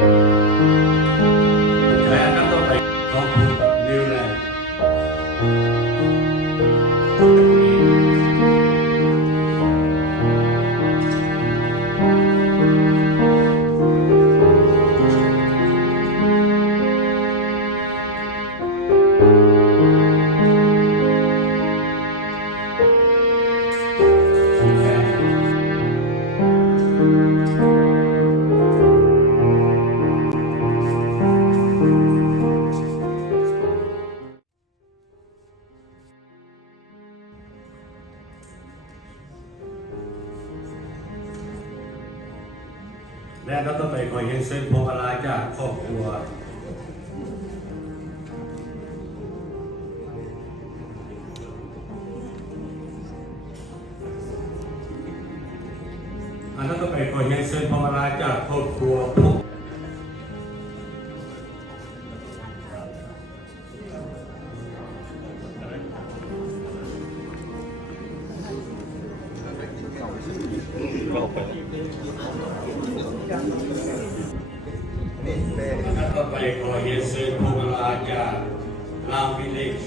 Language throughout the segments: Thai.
และนักต่อไปขอบคุณนิวแลนด์และนักต่อไปขอเรียนเชิญพวงมาลัยจากครอบครัวนักต่อไปขอเรียนเชิญพวงมาลัยจากครอบครัวต่อไปขอเรียนเชิญพวงมาลัยจากลาววิลเลจ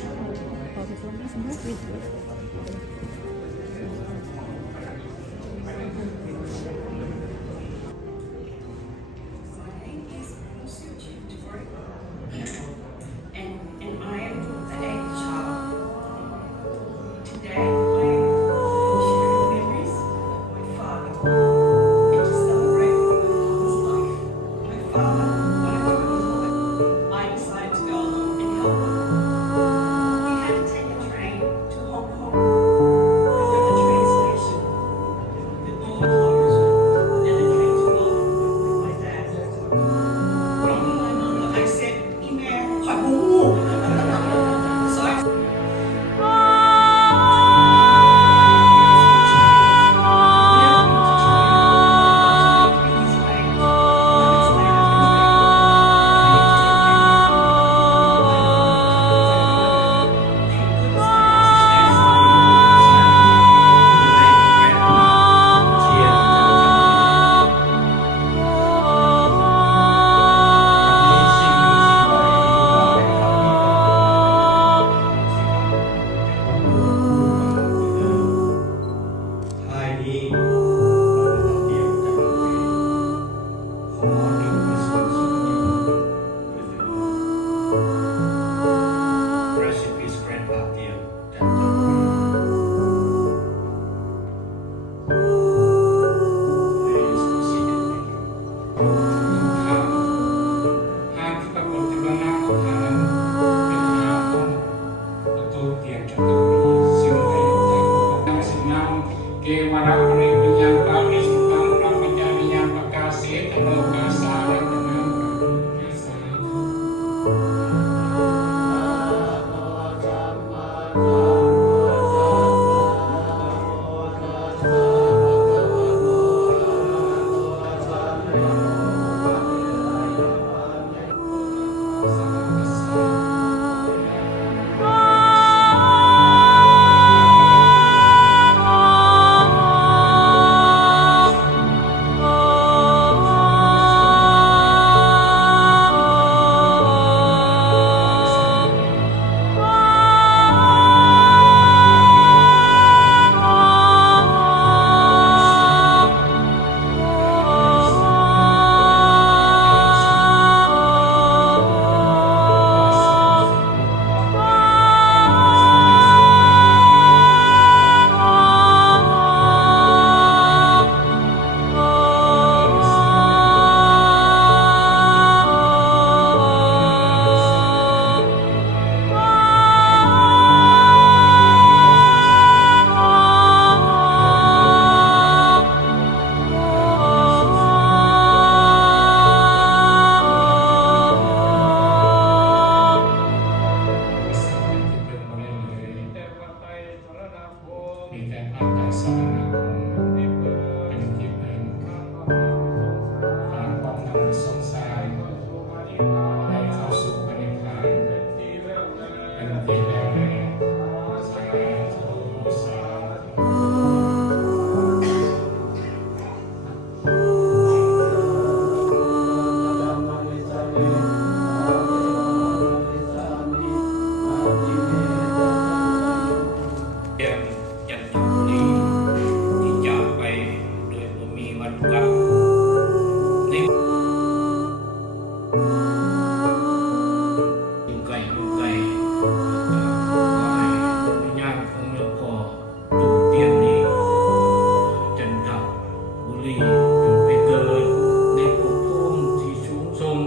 ง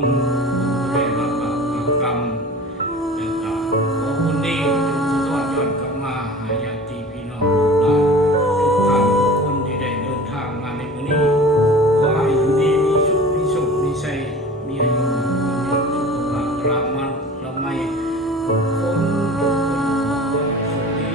ได้รับบาปกรรมและก็ขอบุญนี้จงสะท้อนย้อนกลับมาหาญาติพี่น้องลูกหลานทุกท่านทุกคนที่ได้เดินทางมาในวันนี้ขอให้อยู่ดีมีสุขมีโชคมีชัยมีอายุมีสุขภาพรามันละไมทุกคนทุกคนขอให้โชคดี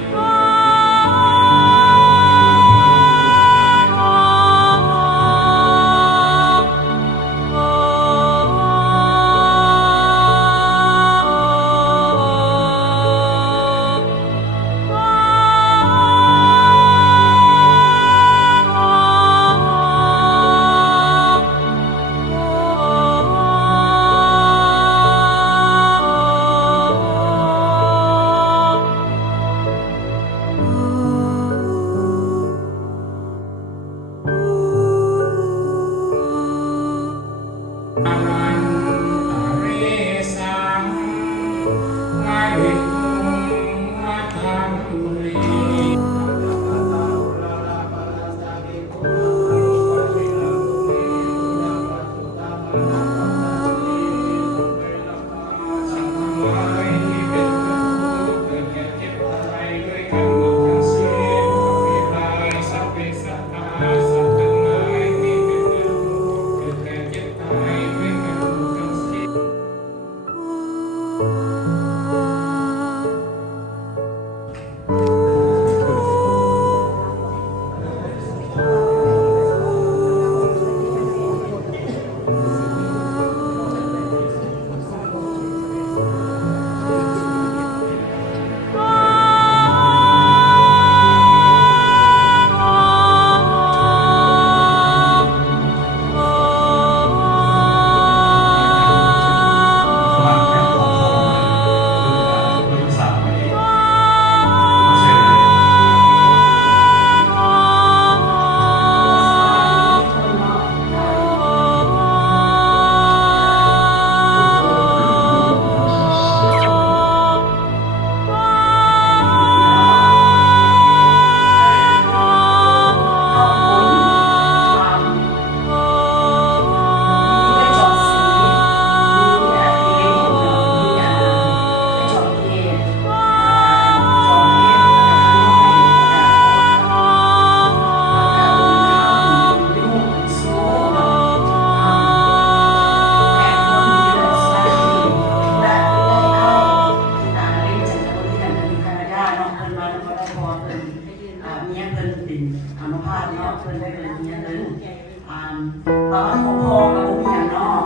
ตอนของพ่อกับผมอย่างน้อง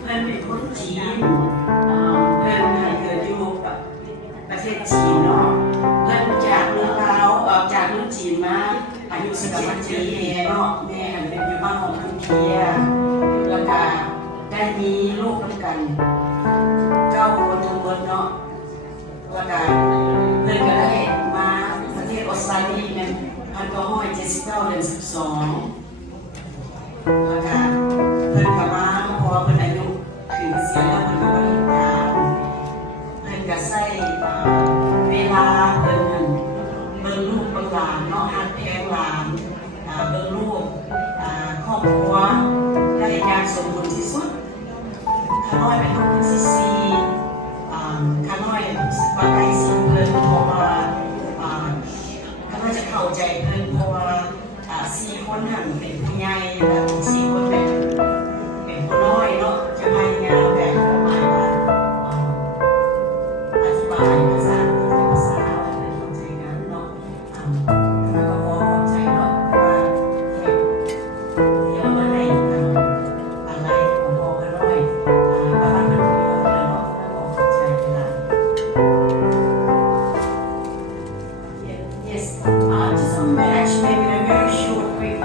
เพื่อนเป็นคนจีนเพื่อนเกิดอยู่กับประเทศจีนเนาะเพื่อนจากเมืองลาวจากเมืองจีนมาอายุ17 ปีเนาะแม่เป็นอยู่บ้านของคุณเพียแล้วก็ได้มีลูกด้วยกัน9 คนทั้งหมดเนาะแล้วก็เพื่อนก็ได้มาประเทศออสเตรเลียเนี่ย1979 เดือน 12แล้วก็เพิ่นก็มาพอเพิ่นอายุถึงเสียแล้วเพิ่นก็บริการเพิ่นก็ใช้เวลาเพิ่นนั่นเบิ่งลูกเบิ่งหลานเนาะฮักแพงหลานเบิ่งลูกครอบครัวได้อย่างสมบูรณ์ที่สุดข้าน้อยเป็นลูกคนที่4ข้าน้อยว่าใกล้ชิดเพิ่นเพราะว่าข้าน้อยจะเข้าใจเพิ่นเพราะว่า4 คนหันเป็นผู้ใหญ่แบบ4 คนเป็นผู้น้อยเนาะจะพยายามแบบประมาณว่าอธิบายภาษาอะไรเข้าใจกันเนาะแล้วก็พอเข้าใจเนาะว่าเดี๋ยวมาให้อะไรของพ่อกันหน่อยประมาณนั้นเนาะแล้วก็เข้าใจกัน Yes, just actually maybe a very short, quick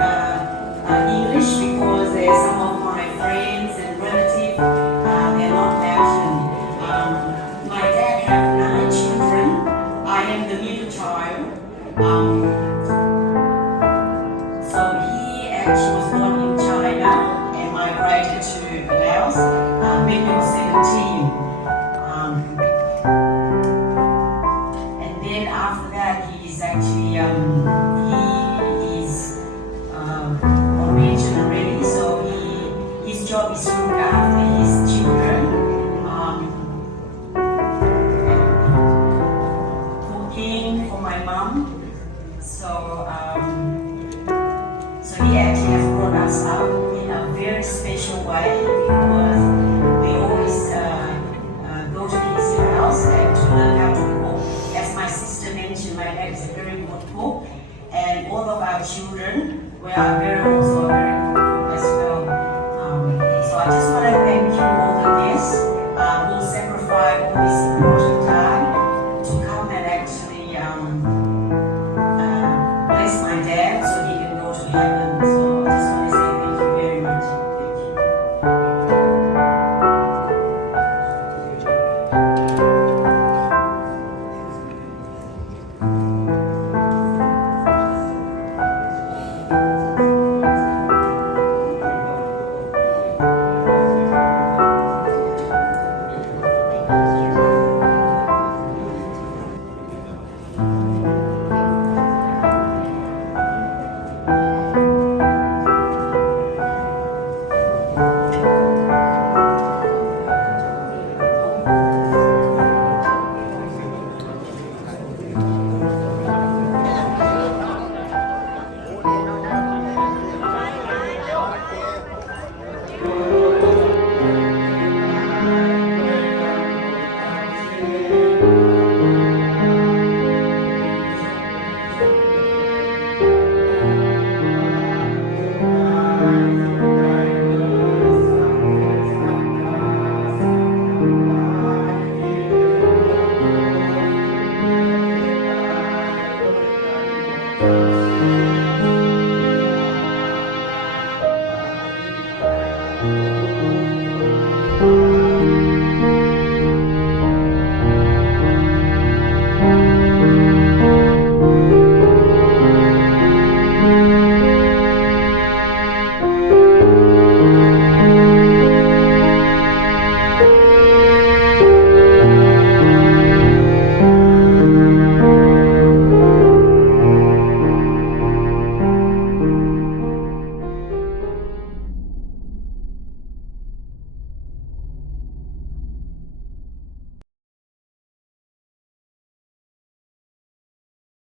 English because some of my friends and relatives they're not Belgian. My dad had 9 children. I am the middle child. So he actually was born in China and migrated to Laos when he was 17. And then after that, he's actually he is Norwegian already, so his job is to look after his children. อยากเดิ